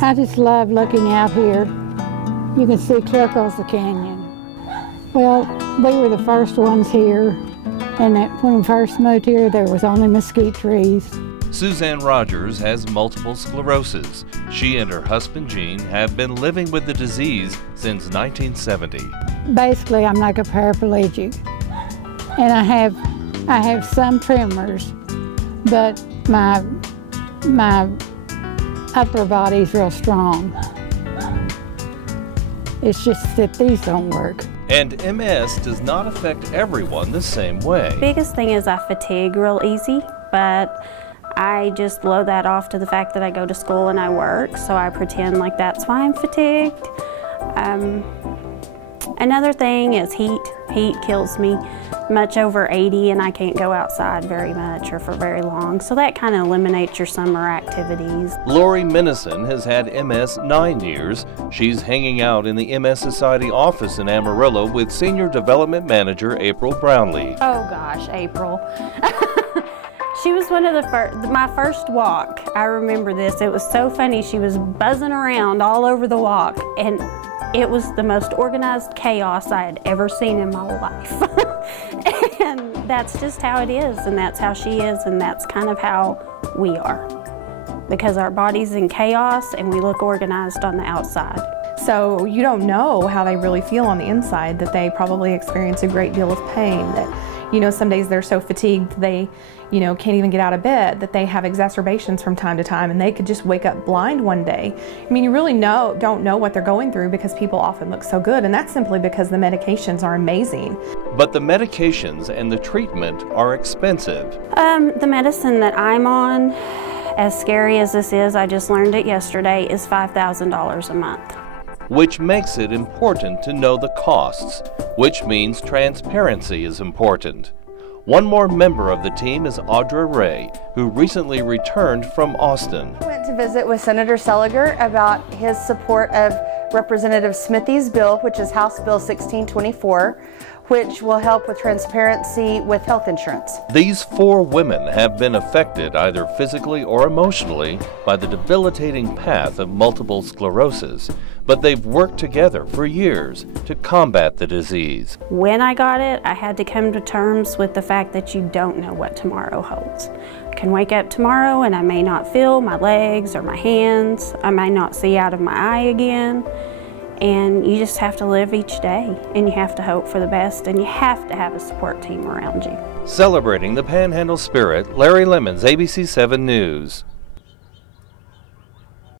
I just love looking out here. You can see clear across the canyon. Well, we were the first ones here, and when we first moved here, there was only mesquite trees. Suzanne Rogers has multiple sclerosis. She and her husband, Gene, have been living with the disease since 1970. Basically, I'm like a paraplegic, and I have some tremors, but my upper body's real strong. It's just that these don't work. And MS does not affect everyone the same way. Biggest thing is I fatigue real easy, but I just blow that off to the fact that I go to school and I work, so I pretend like that's why I'm fatigued. Another thing is heat. Heat kills me. Much over 80 and I can't go outside very much or for very long, so that kind of eliminates your summer activities. Lori Minasyan has had MS 9 years. She's hanging out in the MS Society office in Amarillo with Senior Development Manager April Brownlee. Oh gosh, April. She was one of my first walk. I remember this. It was so funny. She was buzzing around all over the walk, and it was the most organized chaos I had ever seen in my life. And that's just how it is, and that's how she is, and that's kind of how we are. Because our body's in chaos and we look organized on the outside. So you don't know how they really feel on the inside, that they probably experience a great deal of pain, that, you know, some days they're so fatigued they, you know, can't even get out of bed, that they have exacerbations from time to time, and they could just wake up blind one day. I mean, you really don't know what they're going through, because people often look so good, and that's simply because the medications are amazing. But the medications and the treatment are expensive. The medicine that I'm on, as scary as this is, I just learned it yesterday, is $5,000 a month. Which makes it important to know the costs, which means transparency is important. One more member of the team is Audra Rey, who recently returned from Austin. I went to visit with Senator Seliger about his support of Representative Smithy's bill, which is House Bill 1624, which will help with transparency with health insurance. These 4 women have been affected either physically or emotionally by the debilitating path of multiple sclerosis, but they've worked together for years to combat the disease. When I got it, I had to come to terms with the fact that you don't know what tomorrow holds. I can wake up tomorrow and I may not feel my legs or my hands. I may not see out of my eye again. And you just have to live each day, and you have to hope for the best, and you have to have a support team around you. Celebrating the Panhandle Spirit, Larry Lemmons, ABC 7 News.